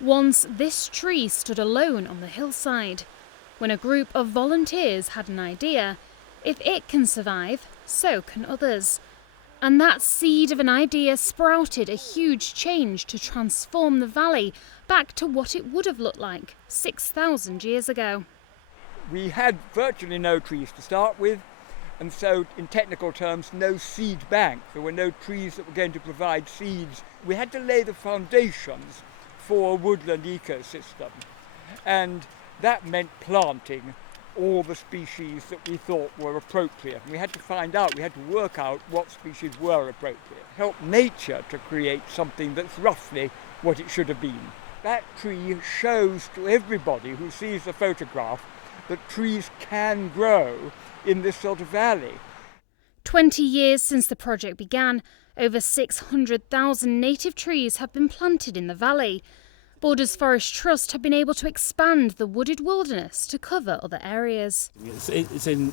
Once this tree stood alone on the hillside. When a group of volunteers had an idea, if it can survive, so can others. And that seed of an idea sprouted a huge change to transform the valley back to what it would have looked like 6,000 years ago. We had virtually no trees to start with, and so in technical terms, no seed bank. There were no trees that were going to provide seeds. We had to lay the foundations for a woodland ecosystem, and that meant planting all the species that we thought were appropriate. We had to work out what species were appropriate, help nature to create something that's roughly what it should have been. That tree shows to everybody who sees the photograph that trees can grow in this sort of valley. 20 years since the project began, over 600,000 native trees have been planted in the valley. Borders Forest Trust have been able to expand the wooded wilderness to cover other areas. It's in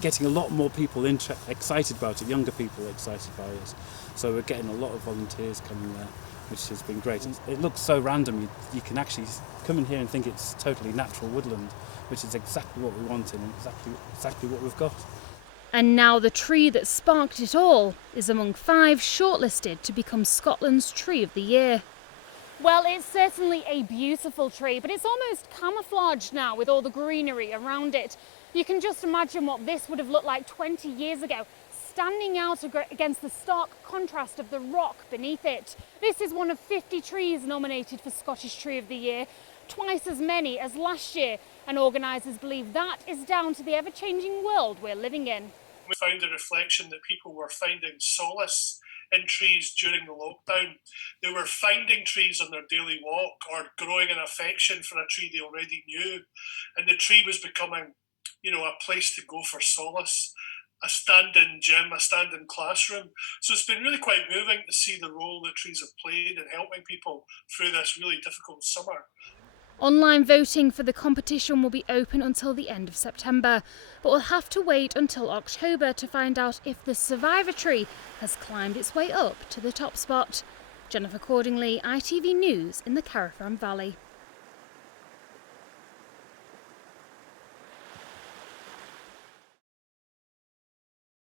getting a lot more people excited about it, younger people excited by it. So we're getting a lot of volunteers coming there, which has been great. It looks so random, you can actually come in here and think it's totally natural woodland, which is exactly what we wanted and exactly what we've got. And now the tree that sparked it all is among 5 shortlisted to become Scotland's Tree of the Year. Well, it's certainly a beautiful tree, but it's almost camouflaged now with all the greenery around it. You can just imagine what this would have looked like 20 years ago, standing out against the stark contrast of the rock beneath it. This is one of 50 trees nominated for Scottish Tree of the Year, twice as many as last year, and organisers believe that is down to the ever-changing world we're living in. We found a reflection that people were finding solace in trees during the lockdown. They were finding trees on their daily walk or growing an affection for a tree they already knew. And the tree was becoming, a place to go for solace, a stand-in gym, a stand-in classroom. So it's been really quite moving to see the role that trees have played in helping people through this really difficult summer. Online voting for the competition will be open until the end of September, but we'll have to wait until October to find out if the survivor tree has climbed its way up to the top spot. Jennifer Cordingley, ITV News in the Carrifran Valley.